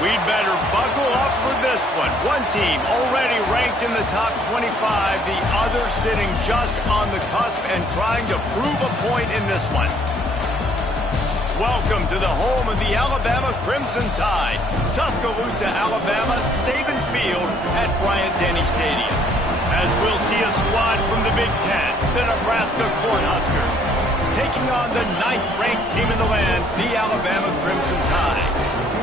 We'd better buckle up for this one. One team already ranked in the top 25, the other sitting just on the cusp and trying to prove a point in this one. Welcome to the home of the Alabama Crimson Tide, Tuscaloosa, Alabama, Saban Field at Bryant-Denny Stadium. As we'll see a squad from the Big Ten, the Nebraska Cornhuskers, taking on the 9th-ranked team in the land, the Alabama Crimson Tide.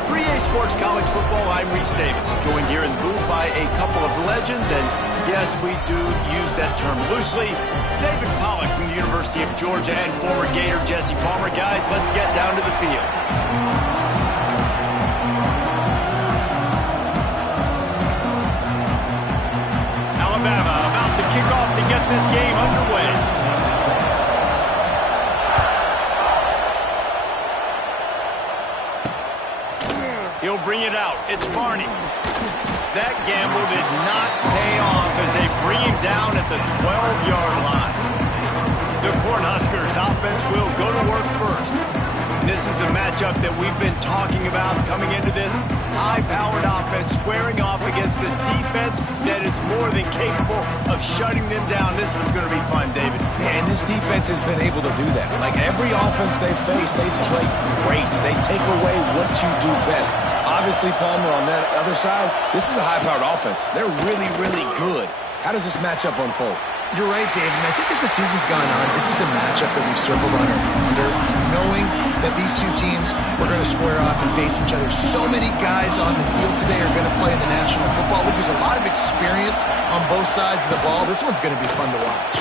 For EA Sports College Football, I'm Reese Davis, joined here in the booth by a couple of legends, and yes, we do use that term loosely. David Pollack from the University of Georgia and former Gator Jesse Palmer. Guys, let's get down to the field. Alabama about to kick off to get this game underway. He'll bring it out. It's Barney. That gamble did not pay off as they bring him down at the 12-yard line. The Cornhuskers offense will go to work first. And this is a matchup that we've been talking about coming into this. High-powered offense squaring off against a defense that is more than capable of shutting them down. This one's going to be fun, David. Yeah, and this defense has been able to do that. Like every offense they've faced, they've played great. They take away what you do best. Obviously, Palmer, on that other side, this is a high-powered offense. They're really, really good. How does this matchup unfold? You're right, David. And I think as the season's gone on, this is a matchup that we've circled on our calendar, knowing that these two teams are going to square off and face each other. So many guys on the field today are going to play in the National Football League. There's a lot of experience on both sides of the ball. This one's going to be fun to watch.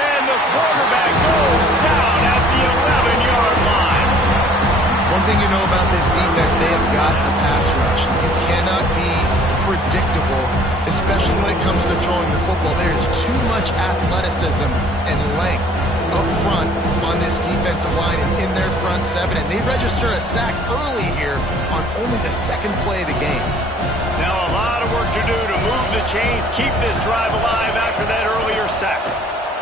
And the quarterback goes down at the 11-yard line. One thing you know about this defense, they have got a pass rush. You cannot be predictable, especially when it comes to throwing the football. There is too much athleticism and length up front on this defensive line and in their front seven, and they register a sack early here on only the second play of the game. Now a lot of work to do to move the chains, keep this drive alive after that earlier sack.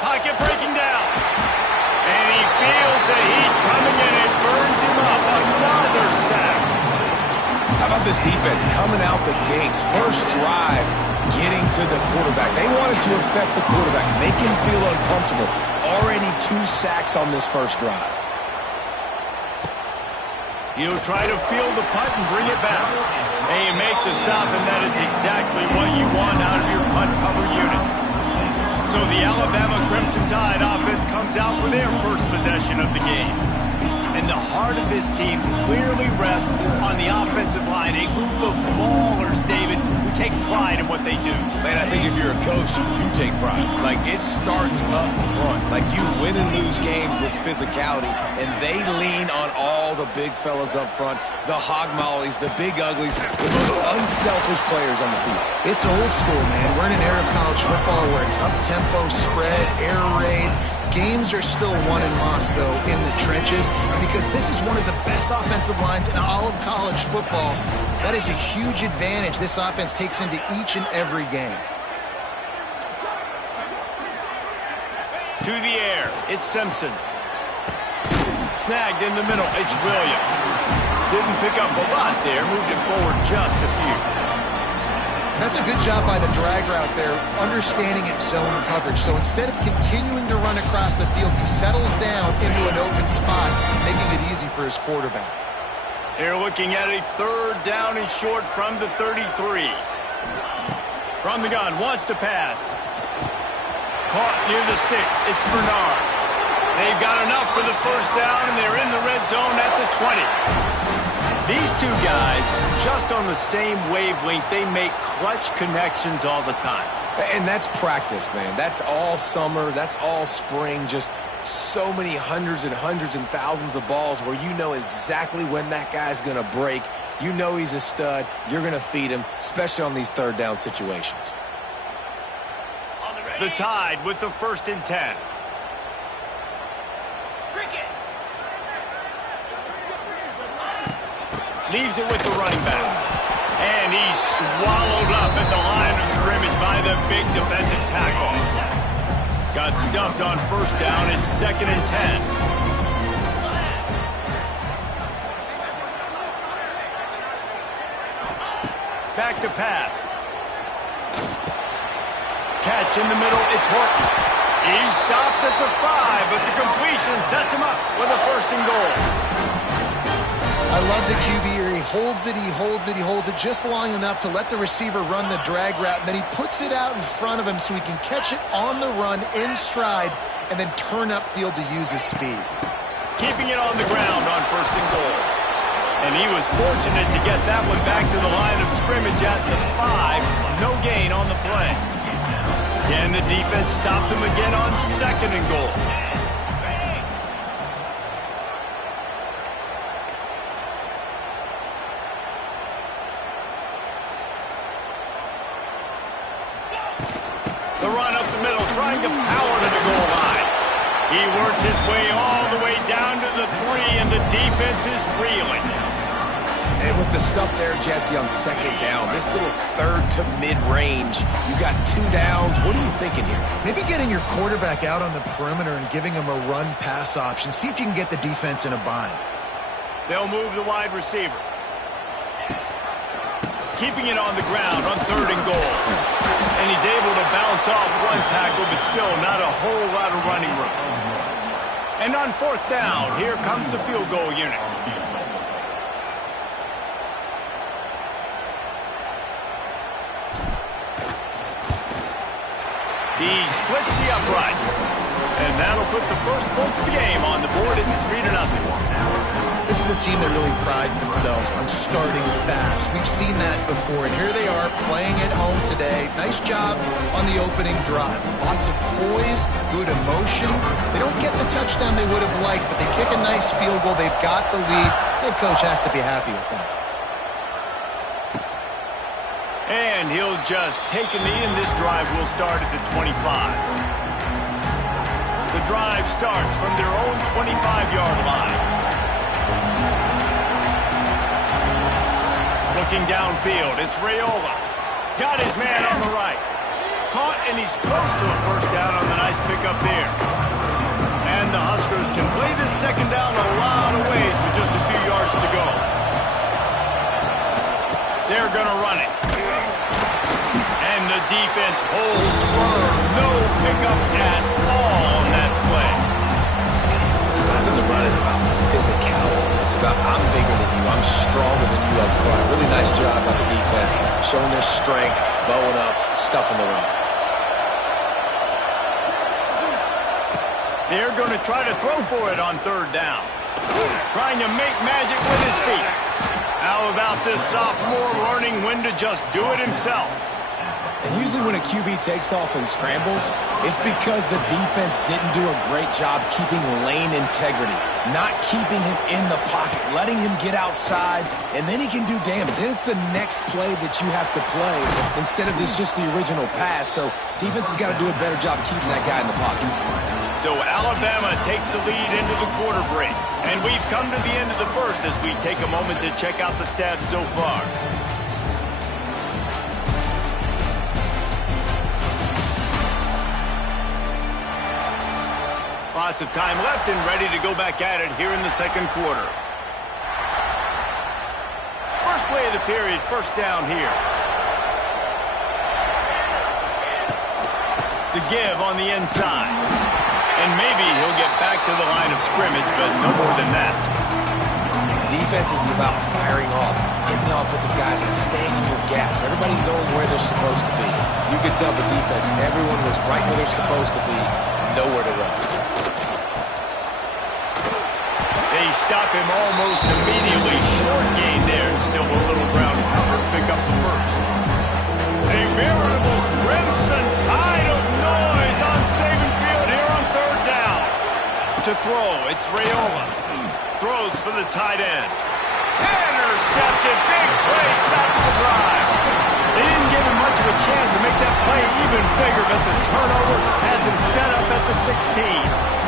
Pocket breaking down. And he feels the heat coming in and burns him up. Another sack. How about this defense coming out the gates? First drive, getting to the quarterback. They wanted to affect the quarterback, make him feel uncomfortable. Already 2 sacks on this first drive. He'll try to field the punt and bring it back. And you make the stop, and that is exactly what you want out of your punt cover unit. So the Alabama Crimson Tide offense comes out for their first possession of the game. And the heart of this team clearly rests on the offensive line. A group of ballers, David, who take pride in what they do. Man, I think if you're a coach, you take pride. Like, it starts up front. Like, you win and lose games with physicality, and they lean on all the big fellas up front, the hog mollies, the big uglies, the most unselfish players on the field. It's old school, man. We're in an era of college football where it's up-tempo, spread, air raid. Games are still won and lost, though, in the trenches, because this is one of the best offensive lines in all of college football. That is a huge advantage this offense takes into each and every game. To the air, it's Simpson. Snagged in the middle, it's Williams. Didn't pick up a lot there, moved it forward just a few. That's a good job by the drag route there, understanding its zone coverage. So instead of continuing to run across the field, he settles down into an open spot, making it easy for his quarterback. They're looking at a 3rd down and short from the 33. From the gun, wants to pass. Caught near the sticks, it's Bernard. They've got enough for the first down, and they're in the red zone at the 20. These two guys, just on the same wavelength, they make clutch connections all the time. And that's practice, man. That's all summer. That's all spring. Just so many hundreds and thousands of balls where you know exactly when that guy's going to break. You know he's a stud. You're going to feed him, especially on these 3rd down situations. The Tide with the 1st and 10. Leaves it with the running back. And he's swallowed up at the line of scrimmage by the big defensive tackle. Got stuffed on first down. It's 2nd and 10. back to pass. Catch in the middle, it's Horton. He's stopped at the 5, but the completion sets him up with a 1st and goal. I love the QB here. He holds it, he holds it, he holds it just long enough to let the receiver run the drag route, and then he puts it out in front of him so he can catch it on the run in stride and then turn upfield to use his speed. Keeping it on the ground on 1st and goal. And he was fortunate to get that one back to the line of scrimmage at the 5. No gain on the play. Again, the defense stopped him again on 2nd and goal. The run up the middle, trying to power to the goal line. He works his way all the way down to the 3, and the defense is reeling. And with the stuff there, Jesse, on 2nd down, this little 3rd to mid-range, you got 2 downs. What are you thinking here? Maybe getting your quarterback out on the perimeter and giving him a run-pass option. See if you can get the defense in a bind. They'll move the wide receiver. Keeping it on the ground on 3rd and goal. And he's able to bounce off one tackle, but still not a whole lot of running room. And on 4th down, here comes the field goal unit. He splits the uprights. And that'll put the first points of the game on the board. It's 3-0. This is a team that really prides themselves on starting fast. We've seen that before, and here they are playing at home today. Nice job on the opening drive. Lots of poise, good emotion. They don't get the touchdown they would have liked, but they kick a nice field goal. They've got the lead. Head coach has to be happy with that. And he'll just take a knee, and this drive will start at the 25. The drive starts from their own 25-yard line. Looking downfield, it's Raiola. Got his man on the right. Caught, and he's close to a 1st down on the nice pickup there. And the Huskers can play this 2nd down a lot of ways with just a few yards to go. They're going to run it. And the defense holds firm. No pickup at all on that play. Stopping the run is about physicality. It's about I'm bigger than you, I'm stronger than you up front. Really nice job by the defense, showing their strength, bowing up, stuffing the run. They're going to try to throw for it on 3rd down. Trying to make magic with his feet. How about this sophomore learning when to just do it himself? And usually when a QB takes off and scrambles, it's because the defense didn't do a great job keeping lane integrity, not keeping him in the pocket, letting him get outside, and then he can do damage. And it's the next play that you have to play instead of just the original pass. So defense has got to do a better job keeping that guy in the pocket. So Alabama takes the lead into the quarter break. And we've come to the end of the 1st as we take a moment to check out the stats so far. Lots of time left and ready to go back at it here in the 2nd quarter. First play of the period, 1st down here. The give on the inside. And maybe he'll get back to the line of scrimmage, but no more than that. Defense is about firing off, hitting the offensive guys, and staying in your gaps. Everybody knowing where they're supposed to be. You could tell the defense, everyone was right where they're supposed to be, nowhere to run. They stop him almost immediately. Short gain there, and still a little ground cover to pick up the 1st. A veritable crimson tide of noise on Saban Field here on 3rd down. To throw, it's Raiola. Throws for the tight end. Intercepted. Big play stops the drive. They didn't give him much of a chance to make that play even bigger, but the turnover has him set up at the 16.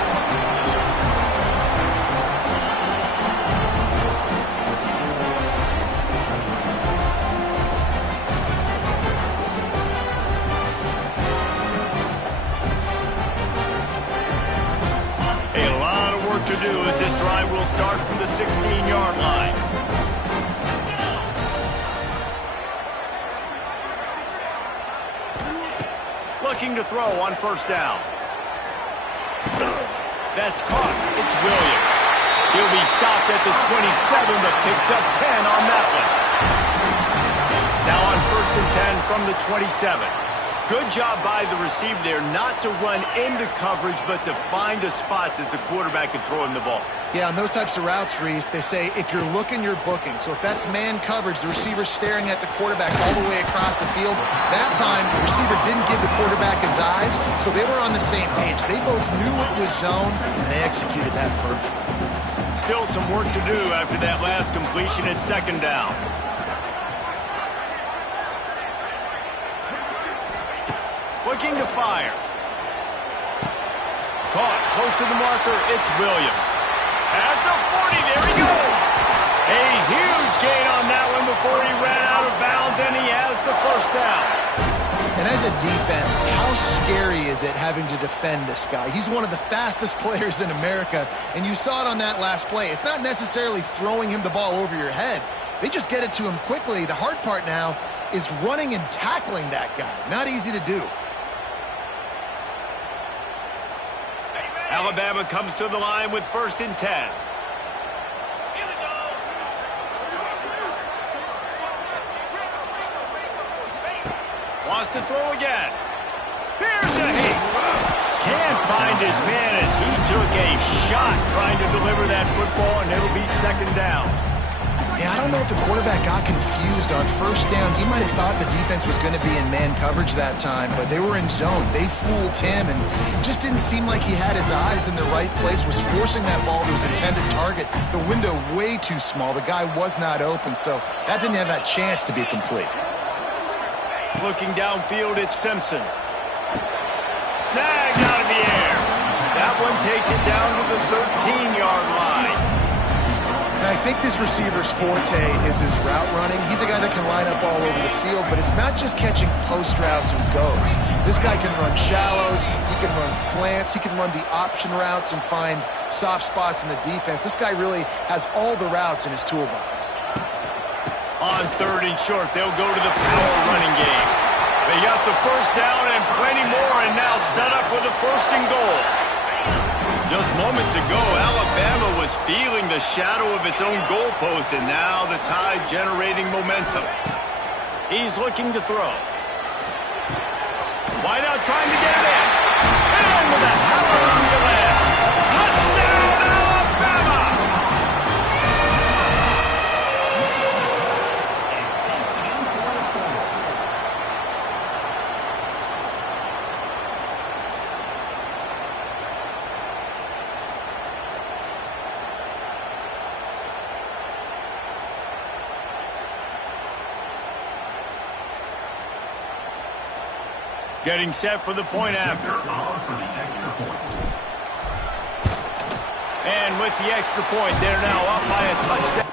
To do as this drive will start from the 16-yard line. looking to throw on first down. That's caught. It's Williams. He'll be stopped at the 27, but picks up 10 on that one. Now on first and 10 from the 27. Good job by the receiver there not to run into coverage, but to find a spot that the quarterback can throw him the ball. Yeah, on those types of routes, Reese, they say if you're looking, you're booking. So if that's man coverage, the receiver's staring at the quarterback all the way across the field. That time, the receiver didn't give the quarterback his eyes, so they were on the same page. They both knew it was zone, and they executed that perfectly. Still some work to do after that last completion at second down. Looking to fire. Caught close to the marker. It's Williams. At the 40, there he goes. A huge gain on that one before he ran out of bounds, and he has the first down. And as a defense, how scary is it having to defend this guy? He's one of the fastest players in America, and you saw it on that last play. It's not necessarily throwing him the ball over your head. They just get it to him quickly. The hard part now is running and tackling that guy. Not easy to do. Alabama comes to the line with first and 10. Wants to throw again. Here's a hit. Can't find his man as he took a shot trying to deliver that football, and it'll be second down. Yeah, I don't know if the quarterback got confused on first down. He might have thought the defense was going to be in man coverage that time, but they were in zone. They fooled him, and just didn't seem like he had his eyes in the right place, was forcing that ball to his intended target. The window way too small. The guy was not open, so that didn't have that chance to be complete. Looking downfield, it's Simpson. Snagged out of the air. That one takes it down to the 13-yard line. And I think this receiver's forte is his route running. He's a guy that can line up all over the field, but it's not just catching post routes and goes. This guy can run shallows, he can run slants, he can run the option routes and find soft spots in the defense. This guy really has all the routes in his toolbox. On third and short, they'll go to the power running game. They got the first down and plenty more, and now set up with a first and goal. Just moments ago, Alabama was feeling the shadow of its own goalpost, and now the Tide generating momentum. He's looking to throw. Wide out trying to get it in. And with a hallelujah land. Touchdown, Alabama! Getting set for the point after. And with the extra point, they're now up by a touchdown.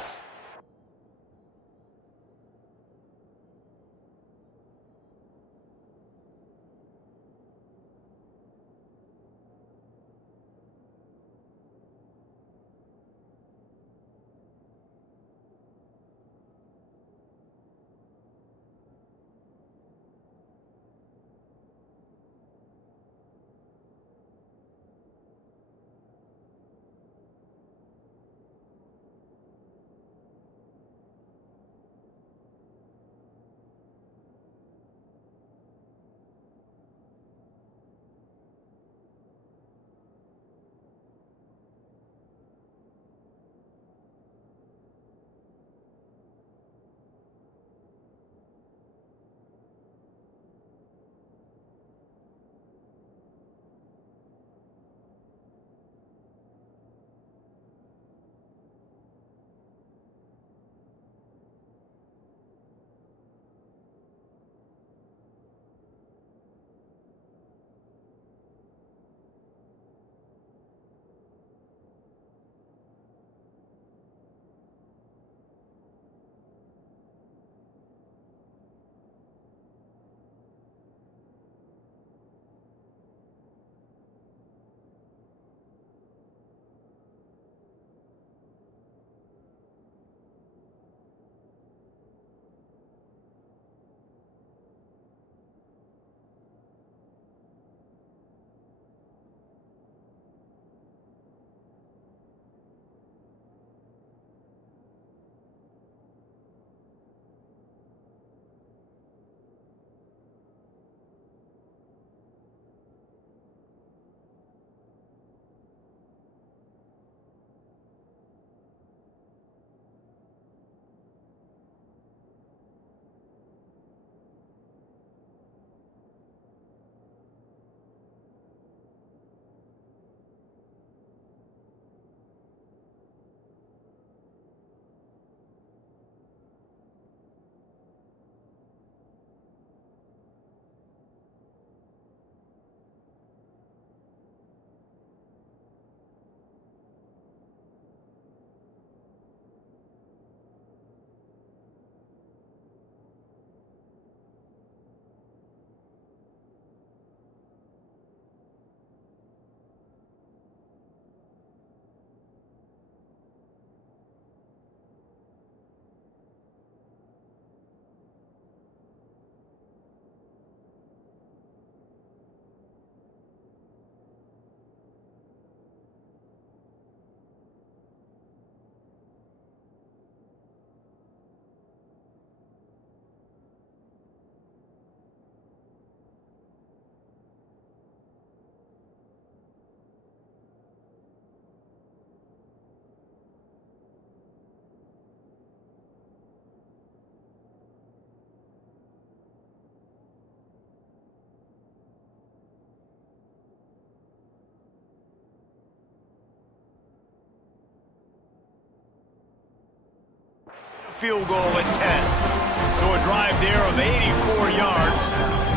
field goal at 10. So a drive there of 84 yards.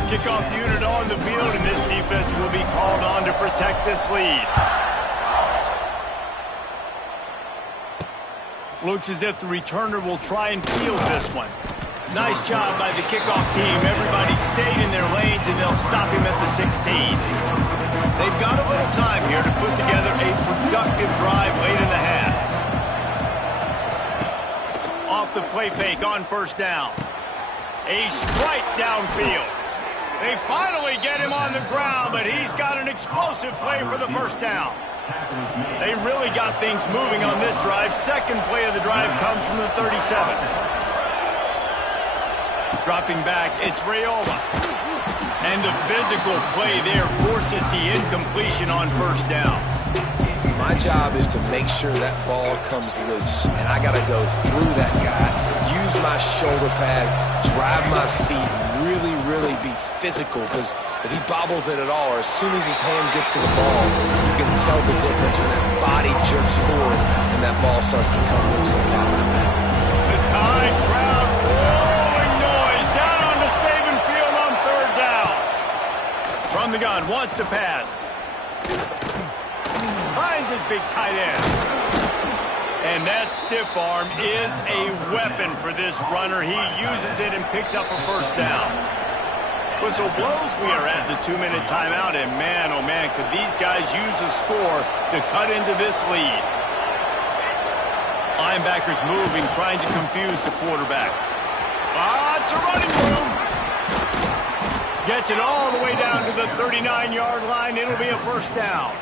Kickoff unit on the field, and this defense will be called on to protect this lead. Looks as if the returner will try and field this one. Nice job by the kickoff team. Everybody stayed in their lanes, and they'll stop him at the 16. They've got a little time here to put together a productive drive late in the half. Off the play fake on first down. A strike downfield. They finally get him on the ground, but he's got an explosive play for the first down. They really got things moving on this drive. Second play of the drive comes from the 37. Dropping back, it's Raiola. And the physical play there forces the incompletion on first down. My job is to make sure that ball comes loose, and I got to go through that guy, use my shoulder pad, drive my feet, really be physical, because if he bobbles it at all, or as soon as his hand gets to the ball, you can tell the difference when that body jerks forward and that ball starts to come loose and pop out. The Tide crowd rolling noise down on the Saban field on third down. From the gun, wants to pass. Finds his big tight end. And that stiff arm is a weapon for this runner. He uses it and picks up a first down. Whistle blows, we are at the 2-minute timeout, and man, oh man, could these guys use a score to cut into this lead. Linebackers moving, trying to confuse the quarterback. It's a running room. Gets it all the way down to the 39-yard line. It'll be a first down.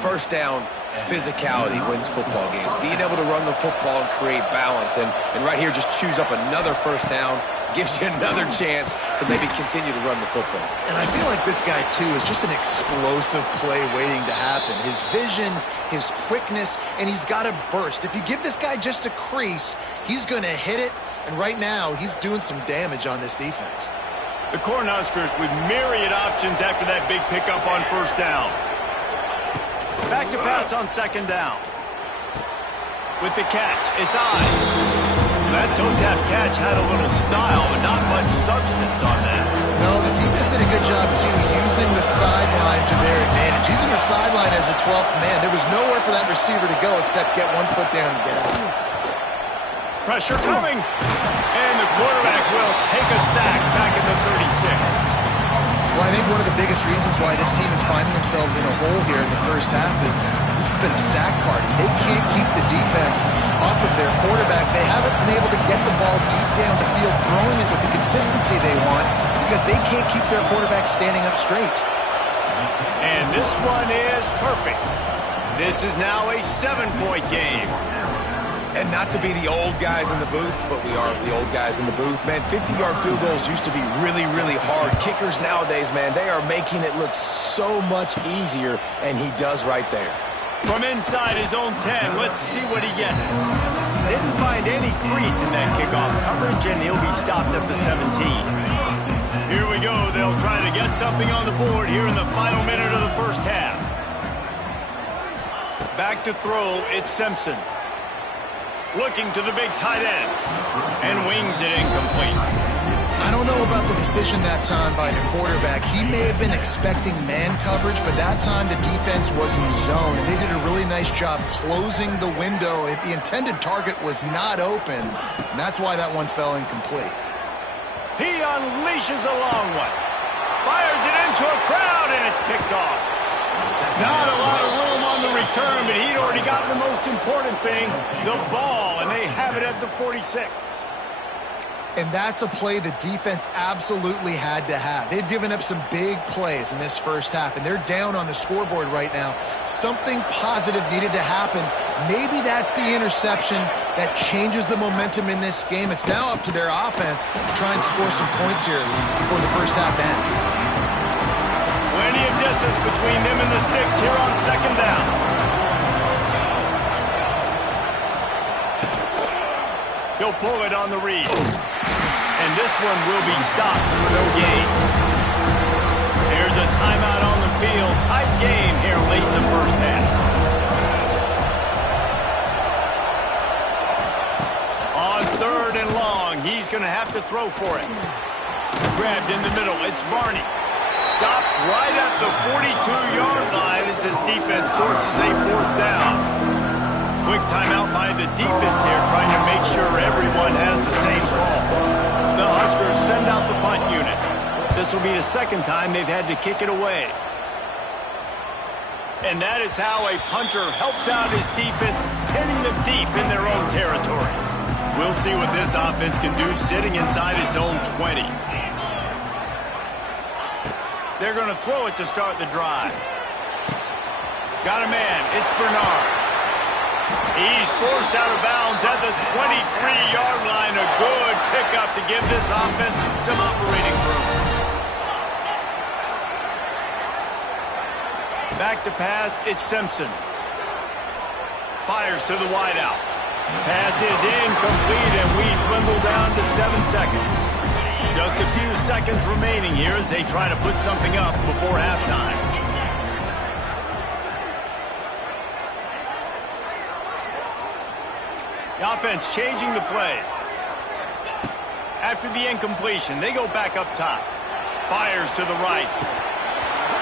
First down, physicality wins football games. Being able to run the football and create balance. And right here, just choose up another first down, gives you another chance to maybe continue to run the football. And I feel like this guy, too, is just an explosive play waiting to happen. His vision, his quickness, and he's got a burst. If you give this guy just a crease, he's going to hit it. And right now, he's doing some damage on this defense. The Cornhuskers with myriad options after that big pickup on first down. Back to pass on second down. With the catch, it's on. That toe-tap catch had a little style, but not much substance on that. No, the defense did a good job, too, using the sideline to their advantage. Using the sideline as a 12th man. There was nowhere for that receiver to go except get one foot down and get out. Pressure coming. And the quarterback will take a sack back at the 36. Well, I think one of the biggest reasons why this team is finding themselves in a hole here in the first half is this has been a sack party. They can't keep the defense off of their quarterback. They haven't been able to get the ball deep down the field, throwing it with the consistency they want, because they can't keep their quarterback standing up straight. And this one is perfect. This is now a 7-point game. And not to be the old guys in the booth, but we are the old guys in the booth. Man, 50-yard field goals used to be really hard. Kickers nowadays, man, they are making it look so much easier, and he does right there. From inside his own 10, let's see what he gets. Didn't find any crease in that kickoff coverage, and he'll be stopped at the 17. Here we go. They'll try to get something on the board here in the final minute of the first half. Back to throw, it's Simpson. Looking to the big tight end. And wings it incomplete. I don't know about the decision that time by the quarterback. He may have been expecting man coverage, but that time the defense was in zone. And they did a really nice job closing the window. The intended target was not open. And that's why that one fell incomplete. He unleashes a long one. Fires it into a crowd, and it's picked off. Not a lot of room on the return, but he'd already gotten the most important thing, the ball, and they have it at the 46. And that's a play the defense absolutely had to have. They've given up some big plays in this first half, and they're down on the scoreboard right now. Something positive needed to happen. Maybe that's the interception that changes the momentum in this game. It's now up to their offense to try and score some points here before the first half ends. Plenty of distance between them and the sticks here on second down. He'll pull it on the read. And this one will be stopped for no gain. There's a timeout on the field. Tight game here late in the first half. On he's going to have to throw for it. Grabbed in the middle. It's Barney. Stopped right at the 42-yard line as his defense forces a 4th down. Quick timeout by the defense here, trying to make sure everyone has the same call. The Huskers send out the punt unit. This will be the 2nd time they've had to kick it away. And that is how a punter helps out his defense, hitting them deep in their own territory. We'll see what this offense can do sitting inside its own 20. They're going to throw it to start the drive. Got a man. It's Bernard. He's forced out of bounds at the 23-yard line. A good pickup to give this offense some operating room. Back to pass, it's Simpson. Fires to the wideout. Pass is incomplete, and we dwindle down to 7 seconds. Just a few seconds remaining here as they try to put something up before halftime. The offense changing the play. After the incompletion, they go back up top. Fires to the right.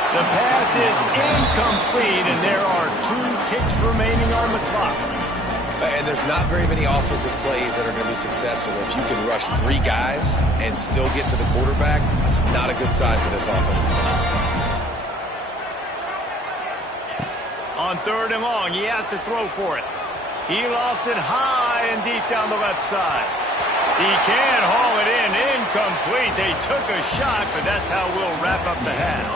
The pass is incomplete, and there are 2 ticks remaining on the clock. And there's not very many offensive plays that are going to be successful. If you can rush 3 guys and still get to the quarterback, it's not a good sign for this offensive line. On 3rd and long, he has to throw for it. He lofts it high and deep down the left side. He can't haul it in. Incomplete. They took a shot, but that's how we'll wrap up the half.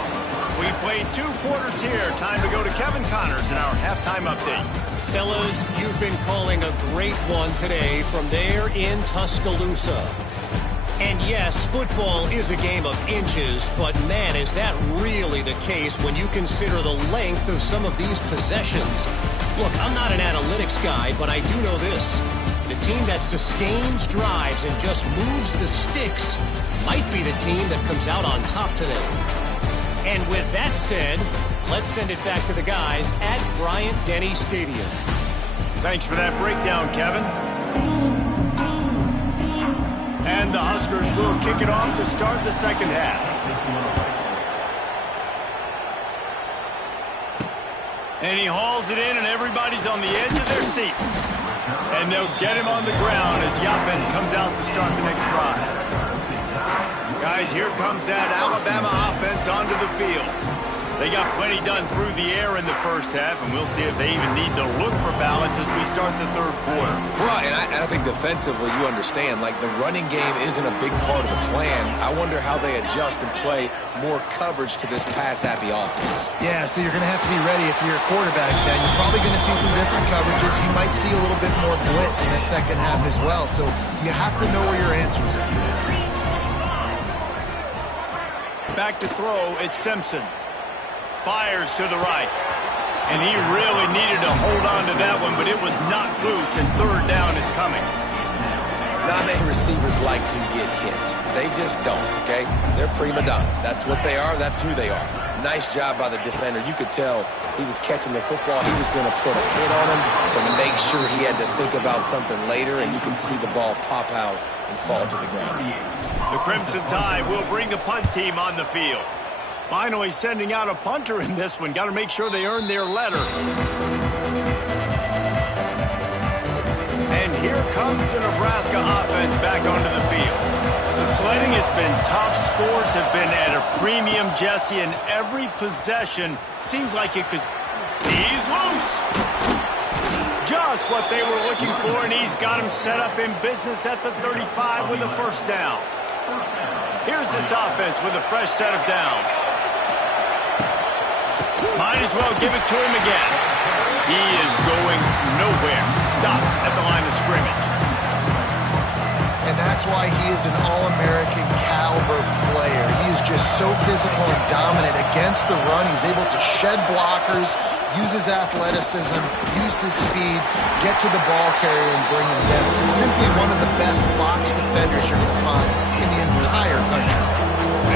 We played 2 quarters here. Time to go to Kevin Connors in our halftime update. Fellas, you've been calling a great one today from there in Tuscaloosa. And yes, football is a game of inches, but man, is that really the case when you consider the length of some of these possessions. Look, I'm not an analytics guy, but I do know this. The team that sustains drives and just moves the sticks might be the team that comes out on top today. And with that said, let's send it back to the guys at Bryant-Denny Stadium. Thanks for that breakdown, Kevin. And the Huskers will kick it off to start the 2nd half. And he hauls it in, and everybody's on the edge of their seats. And they'll get him on the ground as the offense comes out to start the next drive. Guys, here comes that Alabama offense onto the field. They got plenty done through the air in the 1st half, and we'll see if they even need to look for balance as we start the 3rd quarter. Well, and I think defensively you understand, like the running game isn't a big part of the plan. I wonder how they adjust and play more coverage to this pass-happy offense. Yeah, so you're going to have to be ready if you're a quarterback. Now, you're probably going to see some different coverages. You might see a little bit more blitz in the 2nd half as well, so you have to know where your answers are. Back to throw, it's Simpson. Fires to the right. And he really needed to hold on to that one, but it was knocked loose, and 3rd down is coming. Not many receivers like to get hit. They just don't, okay? They're prima donnas. That's what they are. That's who they are. Nice job by the defender. You could tell he was catching the football. He was going to put a hit on him to make sure he had to think about something later, and you can see the ball pop out and fall to the ground. The Crimson Tide will bring the punt team on the field. Finally sending out a punter in this one. Got to make sure they earn their letter. And here comes the Nebraska offense back onto the field. The sledding has been tough. Scores have been at a premium, Jesse, and every possession seems like it could... He's loose! Just what they were looking for, and he's got him set up in business at the 35 with a 1st down. Here's this offense with a fresh set of downs. Might as well give it to him again. He is going nowhere. Stop at the line of scrimmage. And that's why he is an All-American caliber player. He is just so physical and dominant against the run. He's able to shed blockers, use his athleticism, use his speed, get to the ball carrier and bring him down. He's simply one of the best box defenders you're going to find in the entire country.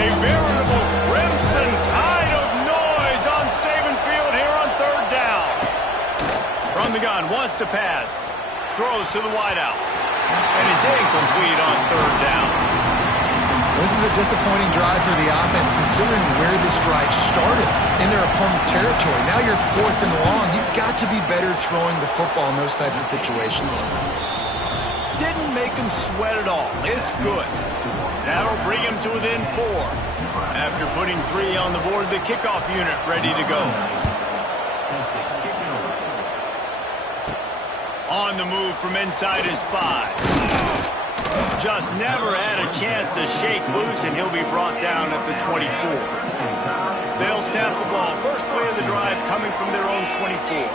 A veritable Crimson Tide of noise on Saban Field here on 3rd down. From the gun, wants to pass. Throws to the wideout. And it's incomplete on third down. This is a disappointing drive for the offense, considering where this drive started in their opponent territory. Now you're 4th and long. You've got to be better throwing the football in those types of situations. Didn't make him sweat at all. It's good. That'll bring him to within 4. After putting 3 on the board, the kickoff unit ready to go. On the move from inside his 5. Just never had a chance to shake loose, and he'll be brought down at the 24. They'll snap the ball. First play of the drive coming from their own 24.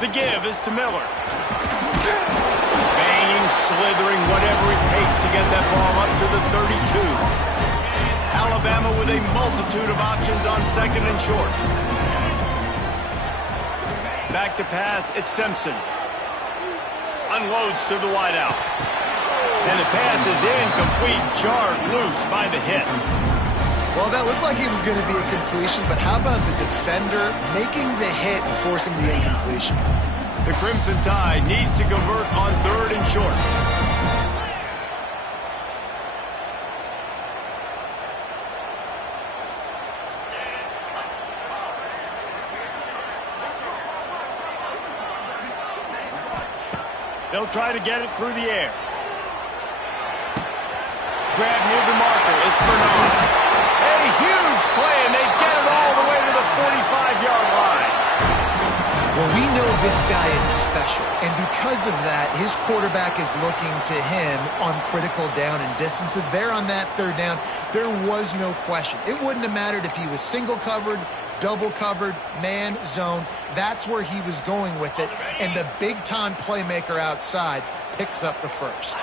The give is to Miller. Banging, slithering, whatever it takes to get that ball up to the 32. Alabama with a multitude of options on 2nd and short. Back to pass, it's Simpson. Unloads to the wideout. And the pass is incomplete, jarred loose by the hit. Well, that looked like it was going to be a completion, but how about the defender making the hit and forcing the incompletion? The Crimson Tide needs to convert on 3rd and short. They'll try to get it through the air. Grab near the marker. It's Bernard. A huge play, and they get it all the way to the 45-yard line. Well, we know this guy is special, and because of that, his quarterback is looking to him on critical down and distances. There on that 3rd down, there was no question. It wouldn't have mattered if he was single covered, double covered, man, zone. That's where he was going with it, and the big-time playmaker outside picks up the first.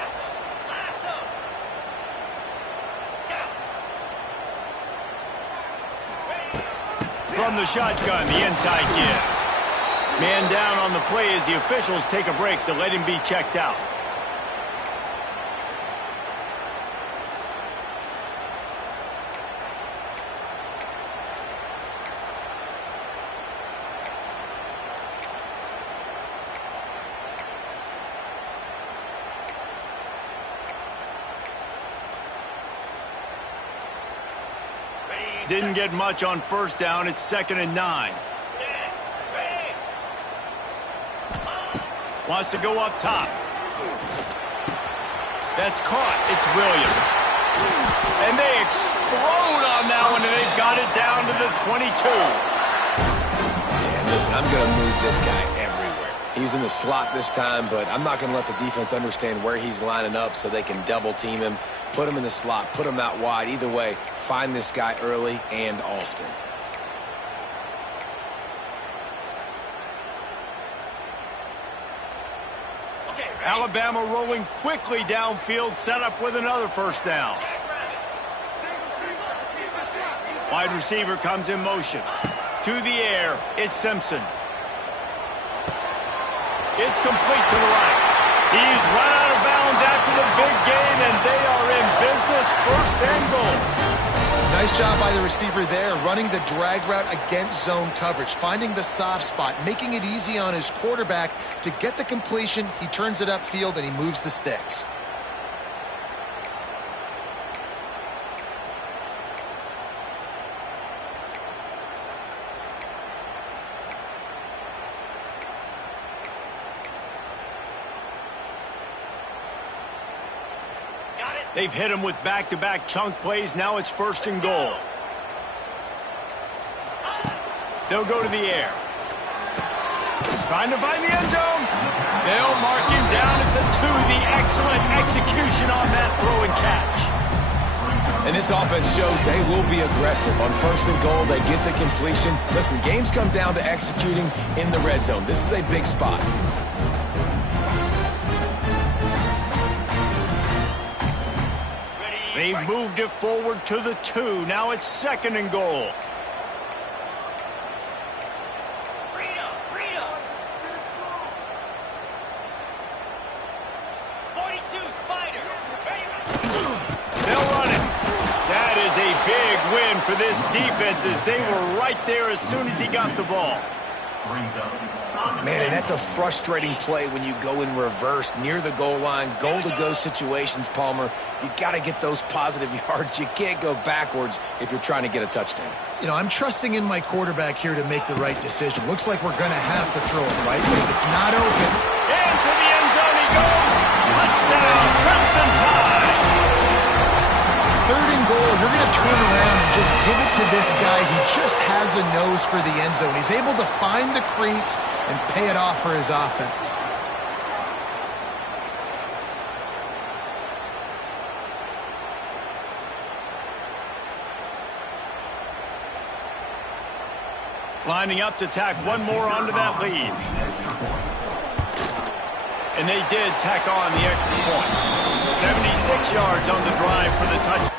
From the shotgun, the inside give. Man down on the play as the officials take a break to let him be checked out. Didn't get much on 1st down. It's 2nd and 9. Wants to go up top. That's caught. It's Williams. And they explode on that one, and they've got it down to the 22. Yeah, and listen, I'm going to move this guy everywhere. He's in the slot this time, but I'm not going to let the defense understand where he's lining up so they can double team him, put him in the slot, put him out wide. Either way, find this guy early and often. Alabama rolling quickly downfield, set up with another 1st down. Wide receiver comes in motion. To the air, it's Simpson. It's complete to the right. He's run out of bounds after the big gain, and they are in business, 1st and goal. Nice job by the receiver there, running the drag route against zone coverage, finding the soft spot, making it easy on his quarterback to get the completion. He turns it upfield, and he moves the sticks. They've hit him with back-to-back chunk plays. Now it's 1st and goal. They'll go to the air. Trying to find the end zone. They'll mark him down at the 2. The excellent execution on that throw and catch. And this offense shows they will be aggressive. On 1st and goal, they get the completion. Listen, games come down to executing in the red zone. This is a big spot. They've moved it forward to the 2. Now it's 2nd and goal. They'll run it. That is a big win for this defense as they were right there as soon as he got the ball. Man, and that's a frustrating play when you go in reverse near the goal line, goal-to-go situations, Palmer. You got to get those positive yards. You can't go backwards if you're trying to get a touchdown. You know, I'm trusting in my quarterback here to make the right decision. Looks like we're going to have to throw it, right? But if it's not open... Into the end zone he goes. Touchdown, Crimson Tide. 3rd and goal, you're going to turn around and just give it to this guy who just has a nose for the end zone. He's able to find the crease and pay it off for his offense. Lining up to tack one more onto that lead. And they did tack on the extra point. 76 yards on the drive for the touchdown.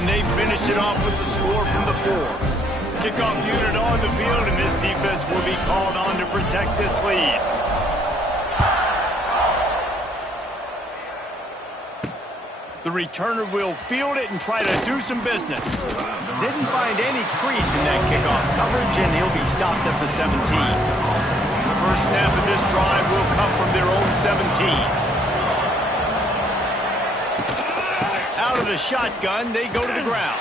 And they finished it off with the score from the 4. Kickoff unit on the field, and this defense will be called on to protect this lead. The returner will field it and try to do some business. Didn't find any crease in that kickoff coverage, and he'll be stopped at the 17. The first snap of this drive will come from their own 17. Out of the shotgun, they go to the ground.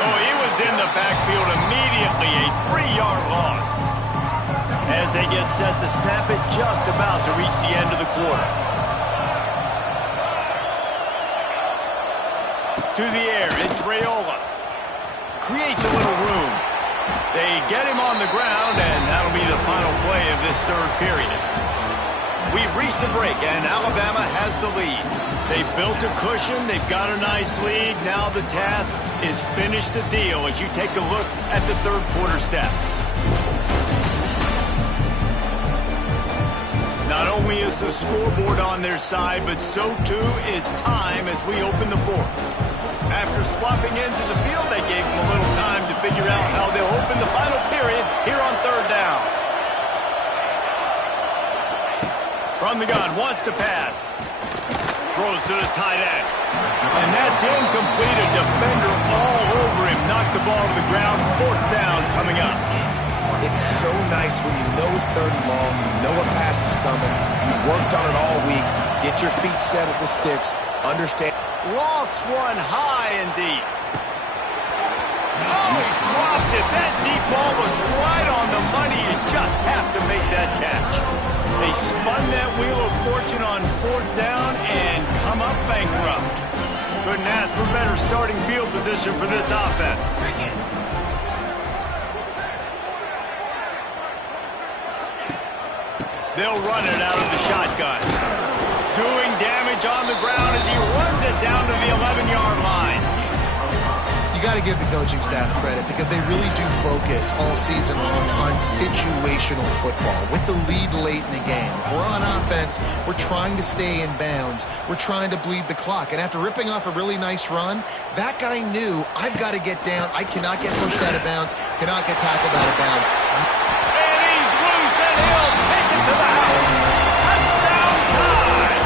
Oh, he was in the backfield immediately, a 3-yard loss. As they get set to snap it, just about to reach the end of the quarter. To to the air. It's Raiola. Creates a little room. They get him on the ground, and that'll be the final play of this third period. We've reached a break, and Alabama has the lead. They've built a cushion. They've got a nice lead. Now the task is finish the deal as you take a look at the third quarter stats. Not only is the scoreboard on their side, but so too is time as we open the fourth. After swapping ends in the field, they gave them a little time to figure out how they'll open the final period here on third down. From the gun, wants to pass. Throws to the tight end. And that's incomplete. A defender all over him. Knocked the ball to the ground. Fourth down coming up. It's so nice when you know it's third and long, you know a pass is coming, you worked on it all week, get your feet set at the sticks, understand. Lofts one high and deep. Oh, he dropped it. That deep ball was right on the money. You just have to make that catch. They spun that wheel of fortune on fourth down and come up bankrupt. Couldn't ask for better starting field position for this offense. They'll run it out of the shotgun. Doing damage on the ground as he runs it down to the 11-yard line. You got to give the coaching staff credit because they really do focus all season long on situational football with the lead late in the game. If we're on offense, we're trying to stay in bounds. We're trying to bleed the clock. And after ripping off a really nice run, that guy knew, I've got to get down. I cannot get pushed out of bounds, cannot get tackled out of bounds. And he's loose, and he'll take it to the house. Touchdown time!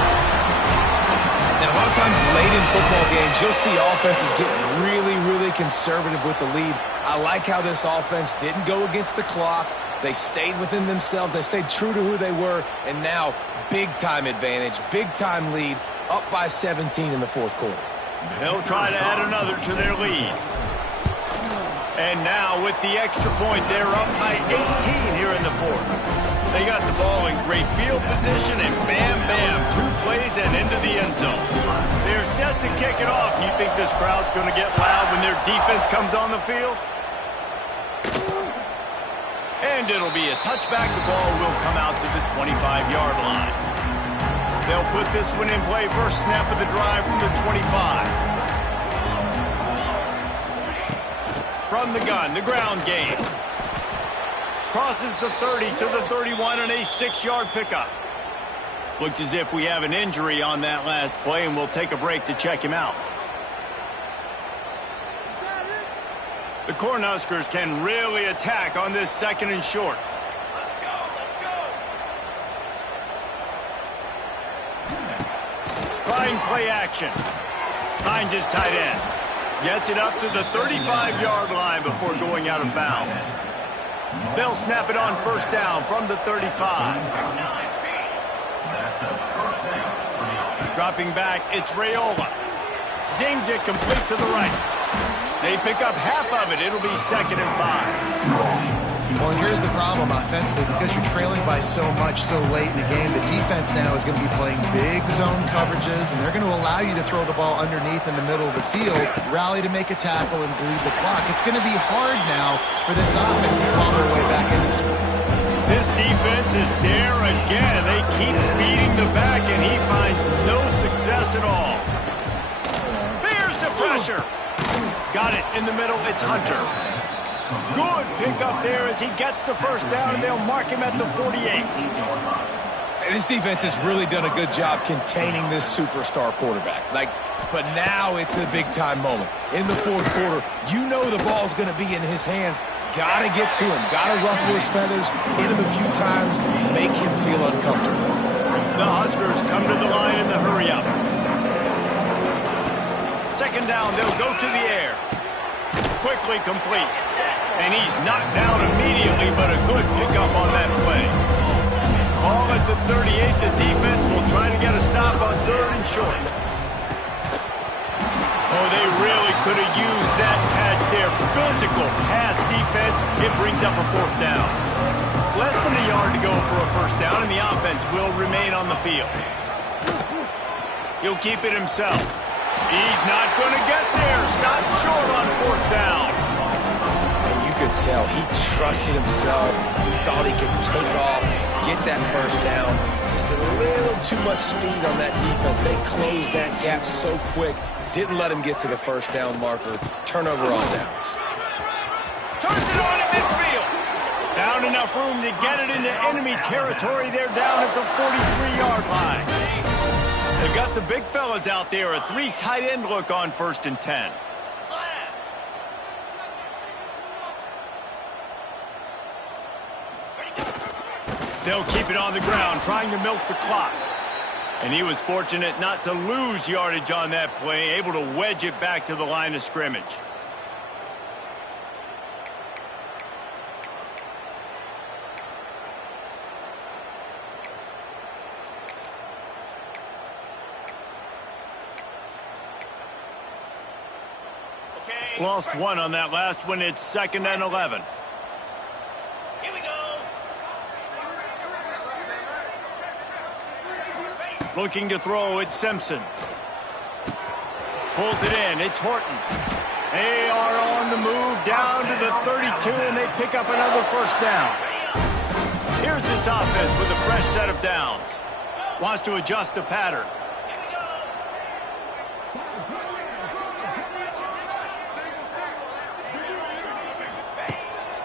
And a lot of times late in football games, you'll see offenses get really conservative with the lead. I like how this offense didn't go against the clock. They stayed within themselves. They stayed true to who they were. And now, big-time advantage, big-time lead, up by 17 in the fourth quarter. They'll try to add another to their lead. And now, with the extra point, they're up by 18 here in the fourth. They got the ball in great field position, and bam, bam, 2 plays and into the end zone. They're set to kick it off. You think this crowd's going to get loud when their defense comes on the field? And it'll be a touchback. The ball will come out to the 25-yard line. They'll put this one in play. First snap of the drive from the 25. From the gun, the ground game. Crosses the 30 to the 31 and a 6-yard pickup. Looks as if we have an injury on that last play, and we'll take a break to check him out. The Cornhuskers can really attack on this second and short. Let's go. Trying play action. Finds his tight end. Gets it up to the 35-yard line before going out of bounds. They'll snap it on first down from the 35. Dropping back, it's Raiola. Zings it complete to the right. They pick up half of it. It'll be 2nd and 5. Well, and here's the problem offensively. Because you're trailing by so much so late in the game, the defense now is going to be playing big zone coverages, and they're going to allow you to throw the ball underneath in the middle of the field, rally to make a tackle, and bleed the clock. It's going to be hard now for this offense to claw their way back in this one. This defense is there again. They keep feeding the back, and he finds no success at all. There's the pressure. Got it in the middle. It's Hunter. Good pickup there as he gets the first down, and they'll mark him at the 48. This defense has really done a good job containing this superstar quarterback. But now it's a big-time moment. In the fourth quarter, you know the ball's going to be in his hands. Got to get to him. Got to ruffle his feathers, hit him a few times, make him feel uncomfortable. The Huskers come to the line in the hurry-up. Second down, they'll go to the air. Quickly complete. And he's knocked down immediately, but a good pickup on that play. Ball at the 38. The defense will try to get a stop on 3rd and short. Oh, they really could have used that patch there. Physical pass defense. It brings up a 4th down. Less than a yard to go for a first down, and the offense will remain on the field. He'll keep it himself. He's not going to get there. Stopped short on 4th down. And you could tell he trusted himself. He thought he could take off, get that first down. Just a little too much speed on that defense. They closed that gap so quick. Didn't let him get to the first down marker. Turnover on downs. Turns it on at midfield. Found enough room to get it into enemy territory. They're down at the 43-yard line. They've got the big fellas out there. A 3 tight end look on 1st and 10. They'll keep it on the ground, trying to milk the clock. And he was fortunate not to lose yardage on that play, able to wedge it back to the line of scrimmage. Lost 1 on that last one. It's 2nd and 11. Here we go. Looking to throw, it's Simpson. Pulls it in, it's Horton. They are on the move down to the 32, and they pick up another 1st down. Here's this offense with a fresh set of downs. Wants to adjust the pattern.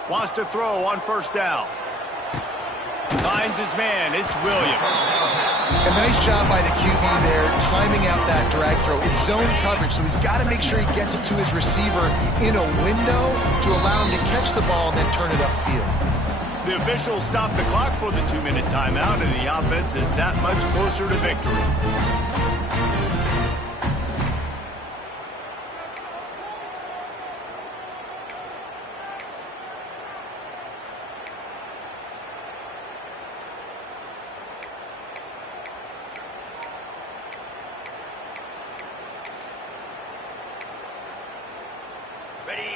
Wants to throw on 1st down. Finds his man. It's Williams. A nice job by the QB there, timing out that drag throw. It's zone coverage, so he's got to make sure he gets it to his receiver in a window to allow him to catch the ball and then turn it upfield. The officials stopped the clock for the 2-minute timeout, and the offense is that much closer to victory.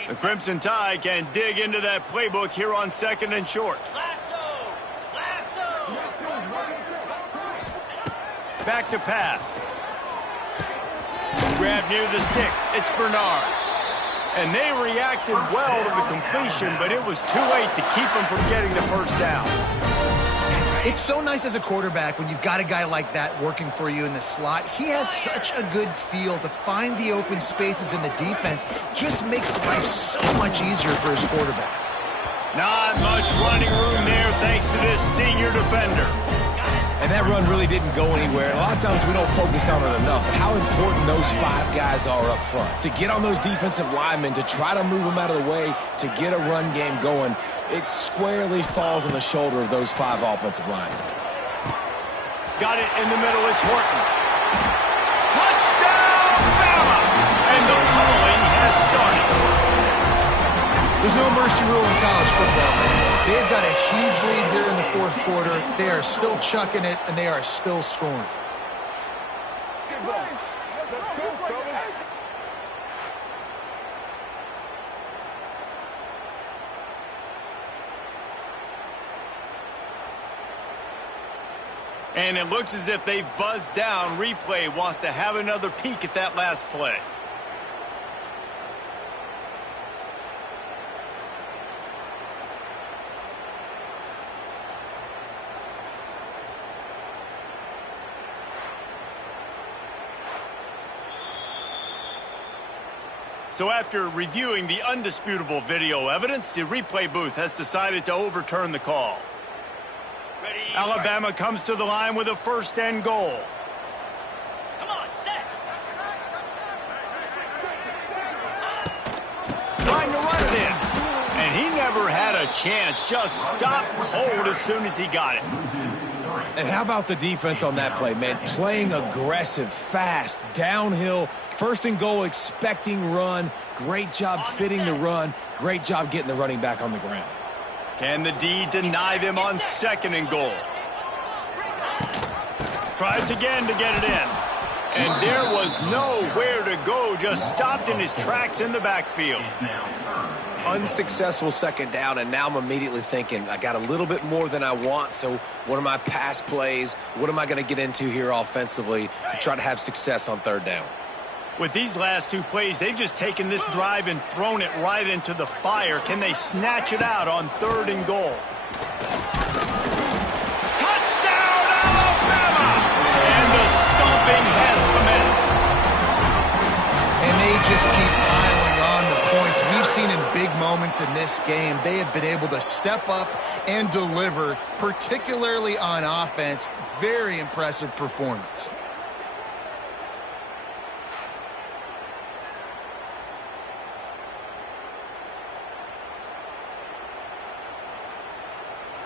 The Crimson Tide can dig into that playbook here on 2nd and short. Lasso! Lasso! Back to pass. Grab near the sticks. It's Bernard. And they reacted well to the completion, but it was too late to keep them from getting the 1st down. It's so nice as a quarterback when you've got a guy like that working for you in the slot. He has such a good feel to find the open spaces in the defense. Just makes life so much easier for his quarterback. Not much running room there thanks to this senior defender. And that run really didn't go anywhere. A lot of times we don't focus on it enough. How important those 5 guys are up front. To get on those defensive linemen, to try to move them out of the way, to get a run game going, it squarely falls on the shoulder of those 5 offensive linemen. Got it in the middle. It's Horton. Touchdown, Bama! And the pummeling has started. There's no mercy rule in college football. They've got a huge lead here in the 4th quarter. They are still chucking it, and they are still scoring. And it looks as if they've buzzed down. Replay wants to have another peek at that last play. So after reviewing the undisputable video evidence, the replay booth has decided to overturn the call. Alabama comes to the line with a 1st and goal. Come on, set! Trying to run it in. And he never had a chance. Just stopped cold as soon as he got it. And how about the defense on that play, man? Playing aggressive, fast, downhill, 1st and goal, expecting run. Great job fitting the run. Great job getting the running back on the ground. Can the D deny them on 2nd and goal? Tries again to get it in. And there was nowhere to go. Just stopped in his tracks in the backfield. Unsuccessful 2nd down, and now I'm immediately thinking, I got a little bit more than I want, so what are my pass plays? What am I going to get into here offensively to try to have success on 3rd down? With these last two plays, they've just taken this drive and thrown it right into the fire. Can they snatch it out on 3rd and goal? Touchdown, Alabama! And the stomping has commenced. And they just keep piling on the points. We've seen in big moments in this game, they have been able to step up and deliver, particularly on offense. Very impressive performance.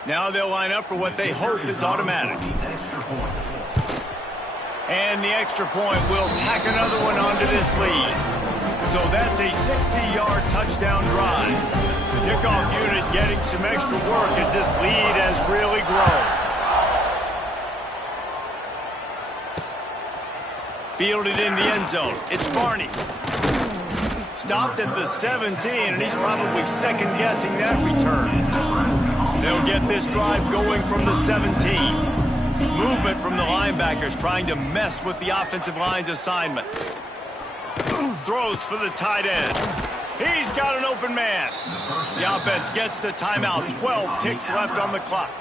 Now they'll line up for what they hope is automatic. And the extra point will tack another one onto this lead. So that's a 60-yard touchdown drive. Kickoff unit getting some extra work as this lead has really grown. Fielded in the end zone. It's Barney. Stopped at the 17, and he's probably second-guessing that return. They'll get this drive going from the 17. Movement from the linebackers trying to mess with the offensive line's assignments. Throws for the tight end. He's got an open man. The offense gets the timeout. 12 ticks left on the clock.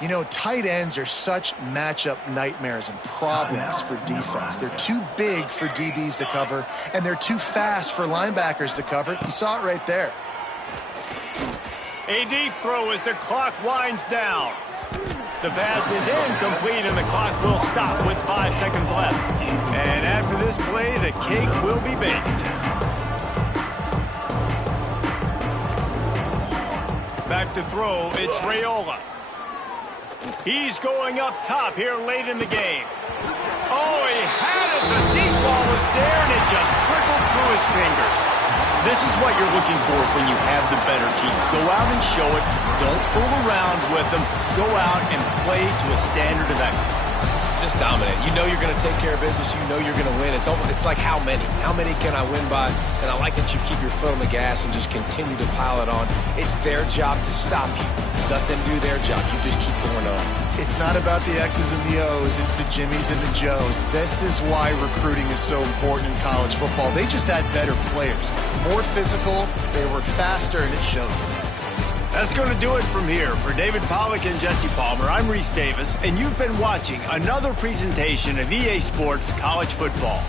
You know, tight ends are such matchup nightmares and problems for defense. They're too big for DBs to cover, and they're too fast for linebackers to cover. You saw it right there. A deep throw as the clock winds down. The pass is incomplete, and the clock will stop with 5 seconds left. And after this play, the cake will be baked. Back to throw, it's Raiola. He's going up top here late in the game. Oh, he had it. The deep ball was there, and it just trickled through his fingers. This is what you're looking for when you have the better team. Go out and show it. Don't fool around with them. Go out and play to a standard of excellence. Just dominant. You know you're going to take care of business. You know you're going to win. It's like how many? How many can I win by? And I like that you keep your foot on the gas and just continue to pile it on. It's their job to stop you. Let them do their job. You just keep going on. It's not about the X's and the O's. It's the Jimmies and the Joes. This is why recruiting is so important in college football. They just had better players. More physical, they were faster, and it showed. That's going to do it from here. For David Pollack and Jesse Palmer, I'm Reese Davis, and you've been watching another presentation of EA Sports College Football.